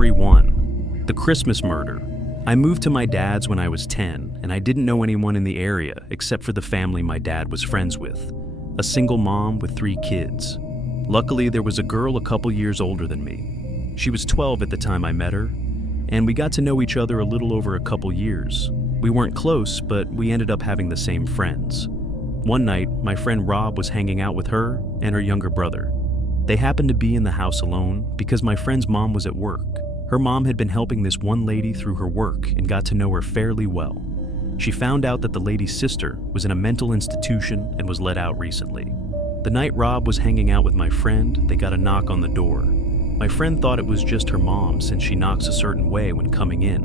Story 1. The Christmas Murder. I moved to my dad's when I was 10, and I didn't know anyone in the area except for the family my dad was friends with. A single mom with 3 kids. Luckily, there was a girl a couple years older than me. She was 12 at the time I met her, and we got to know each other a little over a couple years. We weren't close, but we ended up having the same friends. One night, my friend Rob was hanging out with her and her younger brother. They happened to be in the house alone because my friend's mom was at work. Her mom had been helping this one lady through her work and got to know her fairly well. She found out that the lady's sister was in a mental institution and was let out recently. The night Rob was hanging out with my friend, they got a knock on the door. My friend thought it was just her mom since she knocks a certain way when coming in,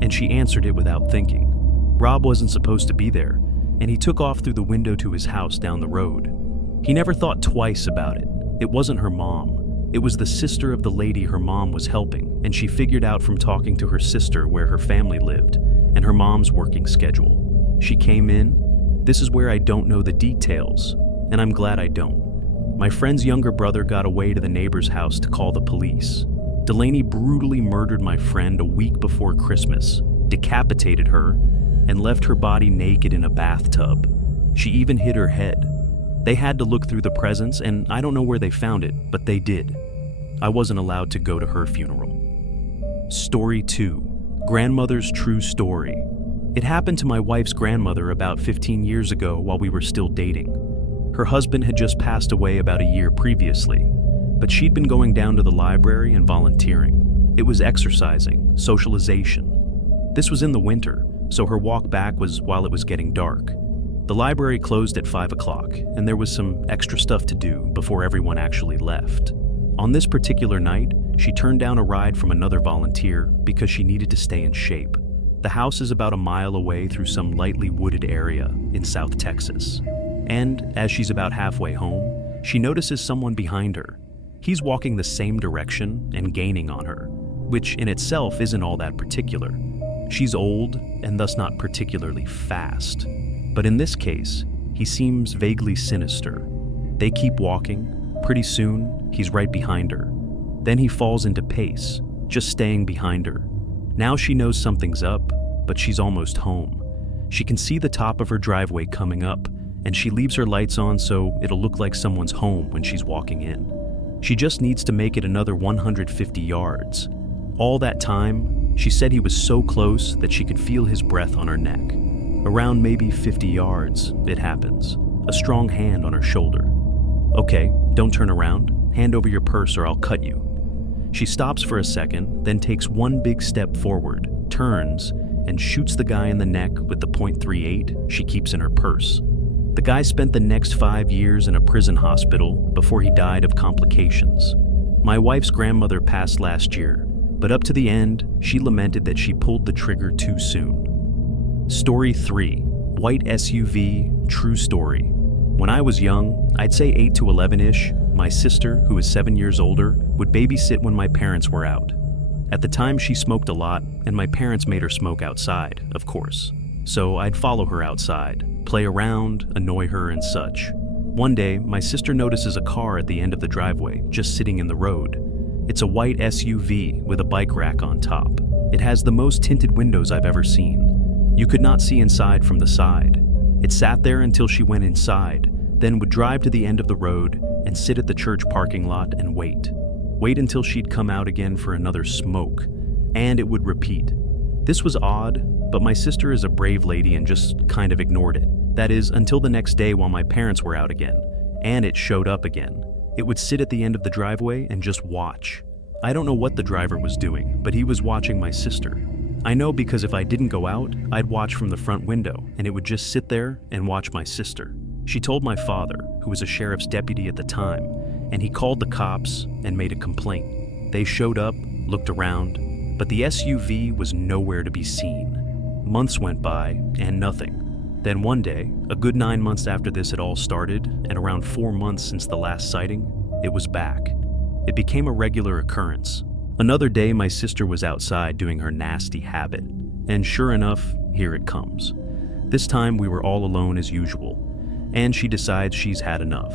and she answered it without thinking. Rob wasn't supposed to be there, and he took off through the window to his house down the road. He never thought twice about it. It wasn't her mom. It was the sister of the lady her mom was helping, and she figured out from talking to her sister where her family lived and her mom's working schedule. She came in. This is where I don't know the details, and I'm glad I don't. My friend's younger brother got away to the neighbor's house to call the police. Delaney brutally murdered my friend a week before Christmas, decapitated her, and left her body naked in a bathtub. She even hid her head. They had to look through the presents, and I don't know where they found it, but they did. I wasn't allowed to go to her funeral. Story 2. Grandmother's True Story. It happened to my wife's grandmother about 15 years ago while we were still dating. Her husband had just passed away about a year previously, but she'd been going down to the library and volunteering. It was exercising, socialization. This was in the winter, so her walk back was while it was getting dark. The library closed at 5 o'clock, and there was some extra stuff to do before everyone actually left. On this particular night, she turned down a ride from another volunteer because she needed to stay in shape. The house is about a mile away through some lightly wooded area in South Texas. And as she's about halfway home, she notices someone behind her. He's walking the same direction and gaining on her, which in itself isn't all that particular. She's old and thus not particularly fast. But in this case, he seems vaguely sinister. They keep walking. Pretty soon, he's right behind her. Then he falls into pace, just staying behind her. Now she knows something's up, but she's almost home. She can see the top of her driveway coming up, and she leaves her lights on so it'll look like someone's home when she's walking in. She just needs to make it another 150 yards. All that time, she said he was so close that she could feel his breath on her neck. Around maybe 50 yards, it happens. A strong hand on her shoulder. Okay, don't turn around. Hand over your purse or I'll cut you. She stops for a second, then takes one big step forward, turns, and shoots the guy in the neck with the .38 she keeps in her purse. The guy spent the next 5 years in a prison hospital before he died of complications. My wife's grandmother passed last year, but up to the end, she lamented that she pulled the trigger too soon. Story 3. White SUV, True Story. When I was young, I'd say 8 to 11-ish, my sister, who is 7 years older, would babysit when my parents were out. At the time, she smoked a lot, and my parents made her smoke outside, of course. So I'd follow her outside, play around, annoy her, and such. One day, my sister notices a car at the end of the driveway, just sitting in the road. It's a white SUV with a bike rack on top. It has the most tinted windows I've ever seen. You could not see inside from the side. It sat there until she went inside, then would drive to the end of the road and sit at the church parking lot and wait. Wait until she'd come out again for another smoke, and it would repeat. This was odd, but my sister is a brave lady and just kind of ignored it. That is, until the next day while my parents were out again, and it showed up again. It would sit at the end of the driveway and just watch. I don't know what the driver was doing, but he was watching my sister. I know because if I didn't go out, I'd watch from the front window, and it would just sit there and watch my sister. She told my father, who was a sheriff's deputy at the time, and he called the cops and made a complaint. They showed up, looked around, but the SUV was nowhere to be seen. Months went by, and nothing. Then one day, a good 9 months after this had all started, and around 4 months since the last sighting, it was back. It became a regular occurrence. Another day, my sister was outside doing her nasty habit, and sure enough, here it comes. This time, we were all alone as usual, and she decides she's had enough.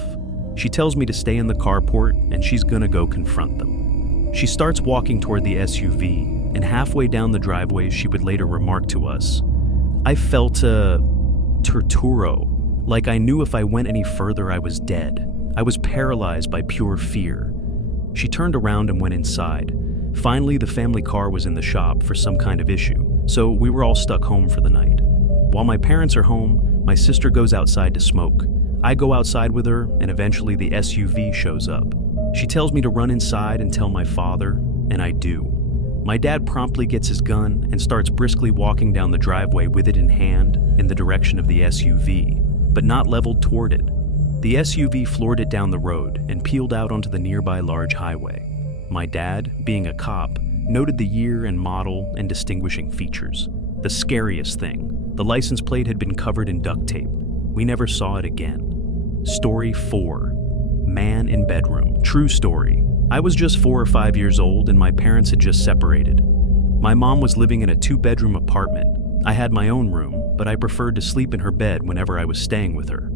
She tells me to stay in the carport, and she's gonna go confront them. She starts walking toward the SUV, and halfway down the driveway, she would later remark to us, "I felt a torturo, like I knew if I went any further I was dead. I was paralyzed by pure fear." She turned around and went inside. Finally, the family car was in the shop for some kind of issue, so we were all stuck home for the night. While my parents are home, my sister goes outside to smoke. I go outside with her, and eventually the SUV shows up. She tells me to run inside and tell my father, and I do. My dad promptly gets his gun and starts briskly walking down the driveway with it in hand in the direction of the SUV, but not leveled toward it. The SUV floored it down the road and peeled out onto the nearby large highway. My dad, being a cop, noted the year and model and distinguishing features. The scariest thing, the license plate had been covered in duct tape. We never saw it again. Story 4. Man in bedroom. True story. I was just 4 or 5 years old and my parents had just separated. My mom was living in a 2-bedroom apartment. I had my own room, but I preferred to sleep in her bed whenever I was staying with her.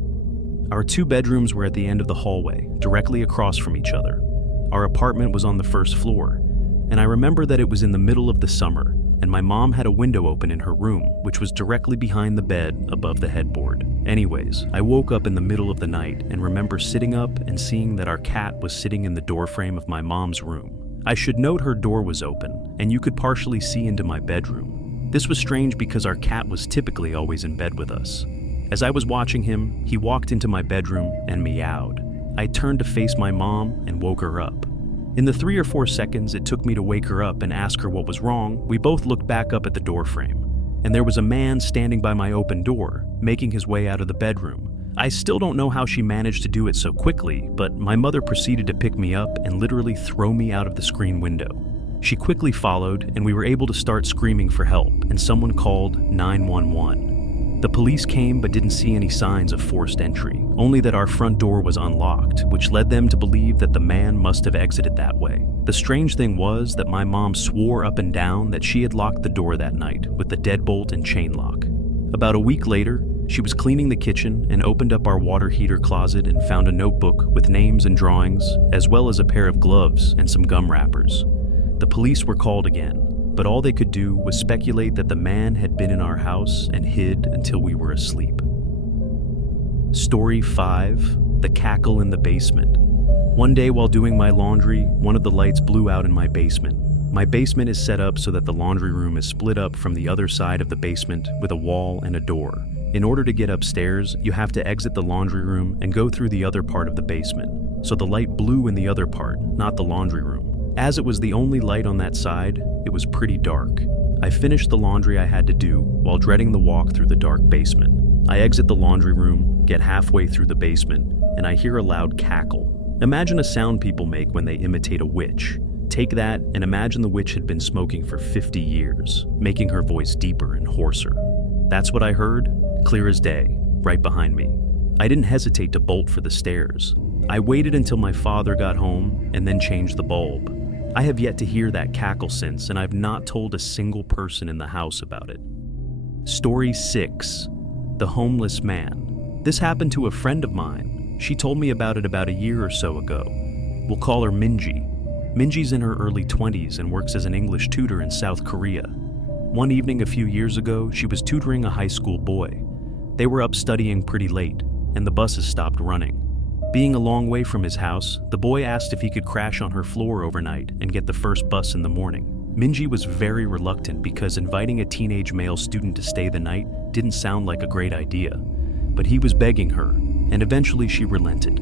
Our 2 bedrooms were at the end of the hallway, directly across from each other. Our apartment was on the first floor, and I remember that it was in the middle of the summer, and my mom had a window open in her room, which was directly behind the bed above the headboard. Anyways, I woke up in the middle of the night and remember sitting up and seeing that our cat was sitting in the doorframe of my mom's room. I should note her door was open, and you could partially see into my bedroom. This was strange because our cat was typically always in bed with us. As I was watching him, he walked into my bedroom and meowed. I turned to face my mom and woke her up. In the 3 or 4 seconds it took me to wake her up and ask her what was wrong, we both looked back up at the doorframe, and there was a man standing by my open door, making his way out of the bedroom. I still don't know how she managed to do it so quickly, but my mother proceeded to pick me up and literally throw me out of the screen window. She quickly followed, and we were able to start screaming for help, and someone called 911. The police came but didn't see any signs of forced entry, only that our front door was unlocked, which led them to believe that the man must have exited that way. The strange thing was that my mom swore up and down that she had locked the door that night with the deadbolt and chain lock. About a week later, she was cleaning the kitchen and opened up our water heater closet and found a notebook with names and drawings, as well as a pair of gloves and some gum wrappers. The police were called again, but all they could do was speculate that the man had been in our house and hid until we were asleep. Story 5. The cackle in the basement. One day while doing my laundry, one of the lights blew out in my basement. My basement is set up so that the laundry room is split up from the other side of the basement with a wall and a door. In order to get upstairs, you have to exit the laundry room and go through the other part of the basement. So the light blew in the other part, not the laundry room. As it was the only light on that side, it was pretty dark. I finished the laundry I had to do while dreading the walk through the dark basement. I exit the laundry room, get halfway through the basement, and I hear a loud cackle. Imagine a sound people make when they imitate a witch. Take that and imagine the witch had been smoking for 50 years, making her voice deeper and hoarser. That's what I heard, clear as day, right behind me. I didn't hesitate to bolt for the stairs. I waited until my father got home and then changed the bulb. I have yet to hear that cackle since, and I've not told a single person in the house about it. Story 6. The homeless man. This happened to a friend of mine. She told me about it about a year or so ago. We'll call her Minji. Minji's in her early 20s and works as an English tutor in South Korea. One evening a few years ago, she was tutoring a high school boy. They were up studying pretty late, and the buses stopped running. Being a long way from his house, the boy asked if he could crash on her floor overnight and get the first bus in the morning. Minji was very reluctant because inviting a teenage male student to stay the night didn't sound like a great idea. But he was begging her, and eventually she relented.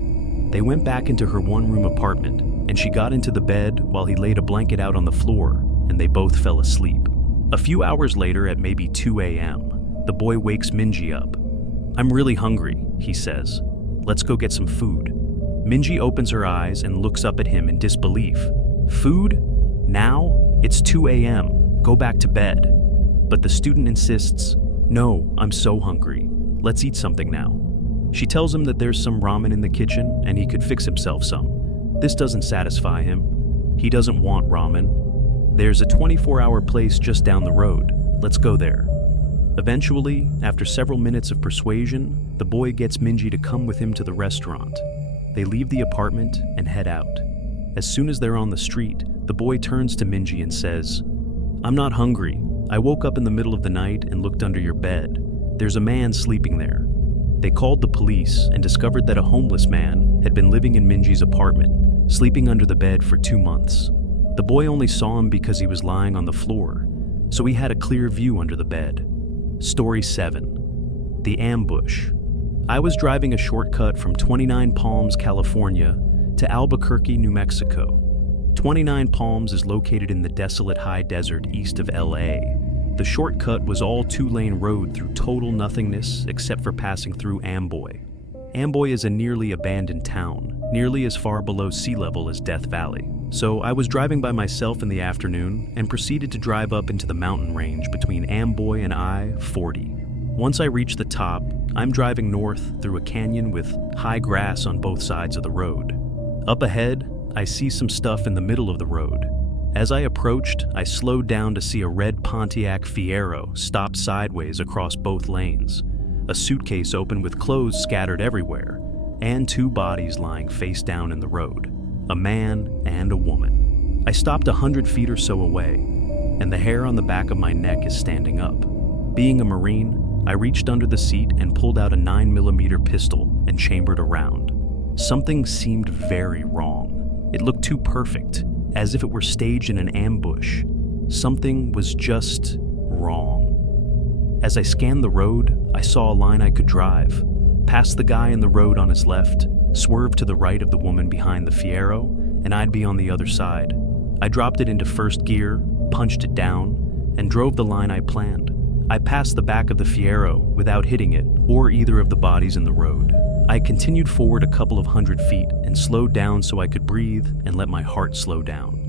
They went back into her one-room apartment, and she got into the bed while he laid a blanket out on the floor, and they both fell asleep. A few hours later at maybe 2 a.m., the boy wakes Minji up. "I'm really hungry," he says. "Let's go get some food." Minji opens her eyes and looks up at him in disbelief. "Food? Now? It's 2 a.m. Go back to bed." But the student insists, "No, I'm so hungry. Let's eat something now." She tells him that there's some ramen in the kitchen and he could fix himself some. This doesn't satisfy him. He doesn't want ramen. "There's a 24-hour place just down the road. Let's go there." Eventually, after several minutes of persuasion, the boy gets Minji to come with him to the restaurant. They leave the apartment and head out. As soon as they're on the street, The boy turns to Minji and says, "I'm not hungry. I woke up in the middle of the night and looked under your bed. There's a man sleeping there." They called the police and discovered that a homeless man had been living in Minji's apartment, sleeping under the bed for 2 months. The boy only saw him because he was lying on the floor, so he had a clear view under the bed. Story 7. The Ambush. I was driving a shortcut from 29 Palms, California to Albuquerque, New Mexico. 29 Palms is located in the desolate high desert east of LA. The shortcut was all 2-lane road through total nothingness except for passing through Amboy. Amboy is a nearly abandoned town, nearly as far below sea level as Death Valley. So I was driving by myself in the afternoon and proceeded to drive up into the mountain range between Amboy and I-40. Once I reached the top, I'm driving north through a canyon with high grass on both sides of the road. Up ahead, I see some stuff in the middle of the road. As I approached, I slowed down to see a red Pontiac Fiero stopped sideways across both lanes, a suitcase open with clothes scattered everywhere, and 2 bodies lying face down in the road, a man and a woman. I stopped 100 feet or so away, and the hair on the back of my neck is standing up. Being a Marine, I reached under the seat and pulled out a 9mm pistol and chambered a round. Something seemed very wrong. It looked too perfect, as if it were staged in an ambush. Something was just wrong. As I scanned the road, I saw a line I could drive, past the guy in the road on his left, swerve to the right of the woman behind the Fiero, and I'd be on the other side. I dropped it into first gear, punched it down, and drove the line I planned. I passed the back of the Fiero without hitting it or either of the bodies in the road. I continued forward a couple of 100 feet and slowed down so I could breathe and let my heart slow down.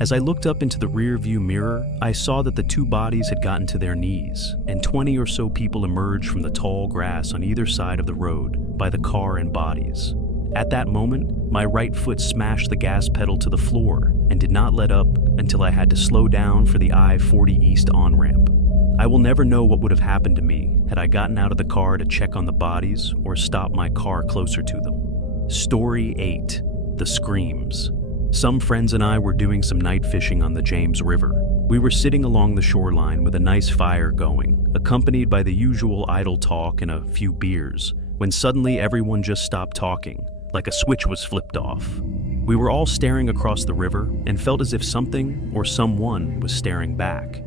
As I looked up into the rear view mirror, I saw that the 2 bodies had gotten to their knees, and 20 or so people emerged from the tall grass on either side of the road by the car and bodies. At that moment, my right foot smashed the gas pedal to the floor and did not let up until I had to slow down for the I-40 East on-ramp. I will never know what would have happened to me had I gotten out of the car to check on the bodies or stopped my car closer to them. Story 8. The Screams. Some friends and I were doing some night fishing on the James River. We were sitting along the shoreline with a nice fire going, accompanied by the usual idle talk and a few beers, when suddenly everyone just stopped talking, like a switch was flipped off. We were all staring across the river and felt as if something or someone was staring back.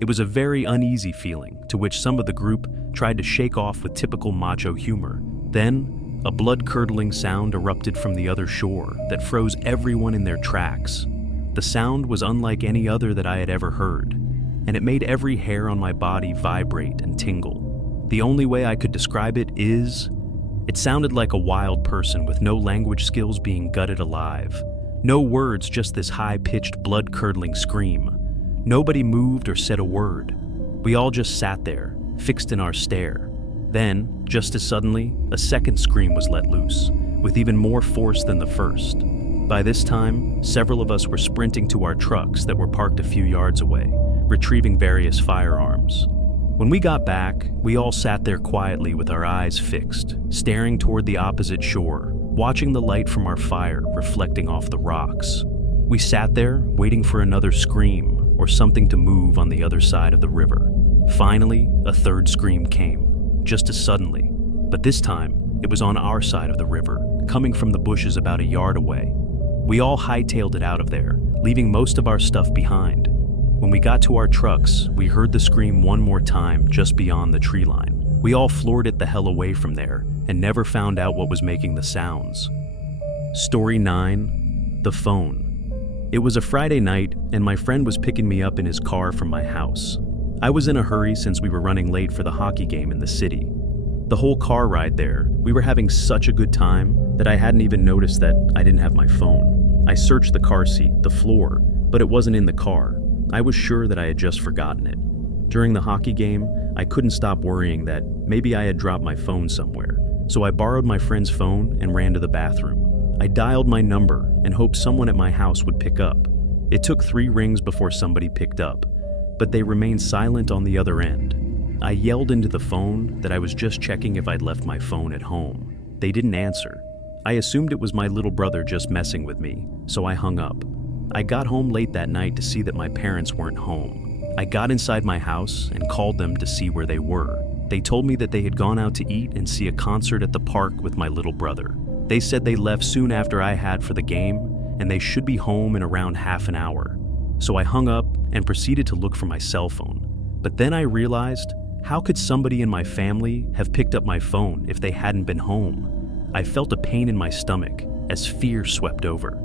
It was a very uneasy feeling, to which some of the group tried to shake off with typical macho humor. Then, a blood-curdling sound erupted from the other shore that froze everyone in their tracks. The sound was unlike any other that I had ever heard, and it made every hair on my body vibrate and tingle. The only way I could describe it is, it sounded like a wild person with no language skills being gutted alive. No words, just this high-pitched, blood-curdling scream. Nobody moved or said a word. We all just sat there, fixed in our stare. Then, just as suddenly, a second scream was let loose, with even more force than the first. By this time, several of us were sprinting to our trucks that were parked a few yards away, retrieving various firearms. When we got back, we all sat there quietly with our eyes fixed, staring toward the opposite shore, watching the light from our fire reflecting off the rocks. We sat there, waiting for another scream or something to move on the other side of the river. Finally, a third scream came, just as suddenly, but this time, it was on our side of the river, coming from the bushes about a yard away. We all hightailed it out of there, leaving most of our stuff behind. When we got to our trucks, we heard the scream one more time just beyond the tree line. We all floored it the hell away from there and never found out what was making the sounds. Story 9. The Phone. It was a Friday night, and my friend was picking me up in his car from my house. I was in a hurry since we were running late for the hockey game in the city. The whole car ride there, we were having such a good time that I hadn't even noticed that I didn't have my phone. I searched the car seat, the floor, but it wasn't in the car. I was sure that I had just forgotten it. During the hockey game, I couldn't stop worrying that maybe I had dropped my phone somewhere, so I borrowed my friend's phone and ran to the bathroom. I dialed my number and hoped someone at my house would pick up. It took 3 rings before somebody picked up, but they remained silent on the other end. I yelled into the phone that I was just checking if I'd left my phone at home. They didn't answer. I assumed it was my little brother just messing with me, so I hung up. I got home late that night to see that my parents weren't home. I got inside my house and called them to see where they were. They told me that they had gone out to eat and see a concert at the park with my little brother. They said they left soon after I had for the game, and they should be home in around half an hour. So I hung up and proceeded to look for my cell phone. But then I realized, how could somebody in my family have picked up my phone if they hadn't been home? I felt a pain in my stomach as fear swept over.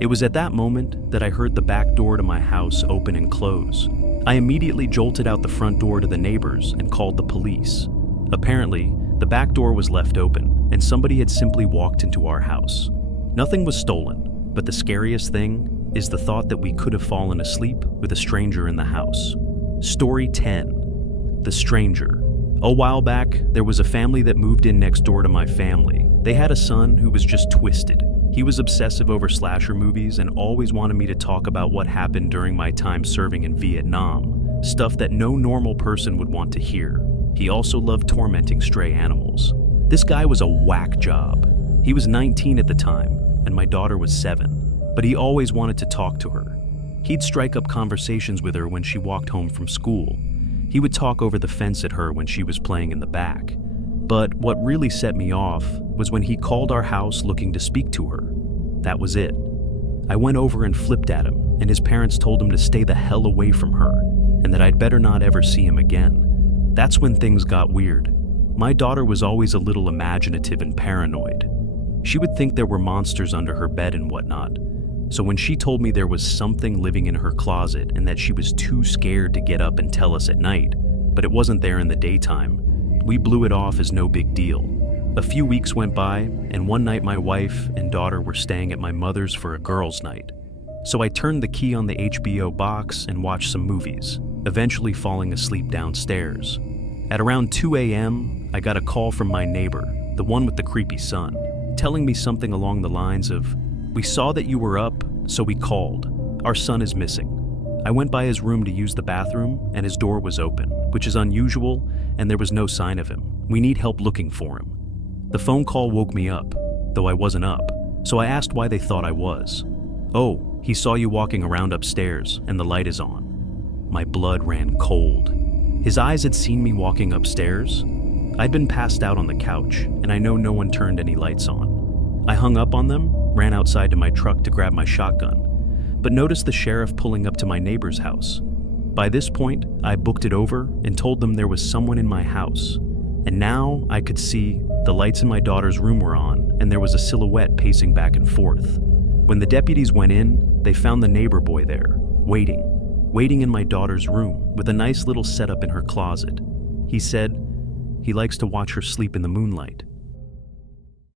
It was at that moment that I heard the back door to my house open and close. I immediately jolted out the front door to the neighbors and called the police. Apparently, the back door was left open and somebody had simply walked into our house. Nothing was stolen, but the scariest thing is the thought that we could have fallen asleep with a stranger in the house. Story 10. The Stranger. A while back, there was a family that moved in next door to my family. They had a son who was just twisted. He was obsessive over slasher movies and always wanted me to talk about what happened during my time serving in Vietnam, stuff that no normal person would want to hear. He also loved tormenting stray animals. This guy was a whack job. He was 19 at the time, and my daughter was 7, but he always wanted to talk to her. He'd strike up conversations with her when she walked home from school. He would talk over the fence at her when she was playing in the back. But what really set me off was when he called our house looking to speak to her. That was it. I went over and flipped at him, and his parents told him to stay the hell away from her, and that I'd better not ever see him again. That's when things got weird. My daughter was always a little imaginative and paranoid. She would think there were monsters under her bed and whatnot. So when she told me there was something living in her closet and that she was too scared to get up and tell us at night, but it wasn't there in the daytime, we blew it off as no big deal. A few weeks went by, and one night my wife and daughter were staying at my mother's for a girls' night. So I turned the key on the HBO box and watched some movies, eventually falling asleep downstairs. At around 2 a.m., I got a call from my neighbor, the one with the creepy son, telling me something along the lines of, "We saw that you were up, so we called. Our son is missing." I went by his room to use the bathroom, and his door was open, which is unusual, and there was no sign of him. We need help looking for him. The phone call woke me up, though I wasn't up, so I asked why they thought I was. "Oh, he saw you walking around upstairs, and the light is on." My blood ran cold. His eyes had seen me walking upstairs. I'd been passed out on the couch, and I know no one turned any lights on. I hung up on them, ran outside to my truck to grab my shotgun, but noticed the sheriff pulling up to my neighbor's house. By this point, I booked it over and told them there was someone in my house. And now I could see the lights in my daughter's room were on, and there was a silhouette pacing back and forth. When the deputies went in, they found the neighbor boy there, waiting in my daughter's room with a nice little setup in her closet. He said he likes to watch her sleep in the moonlight.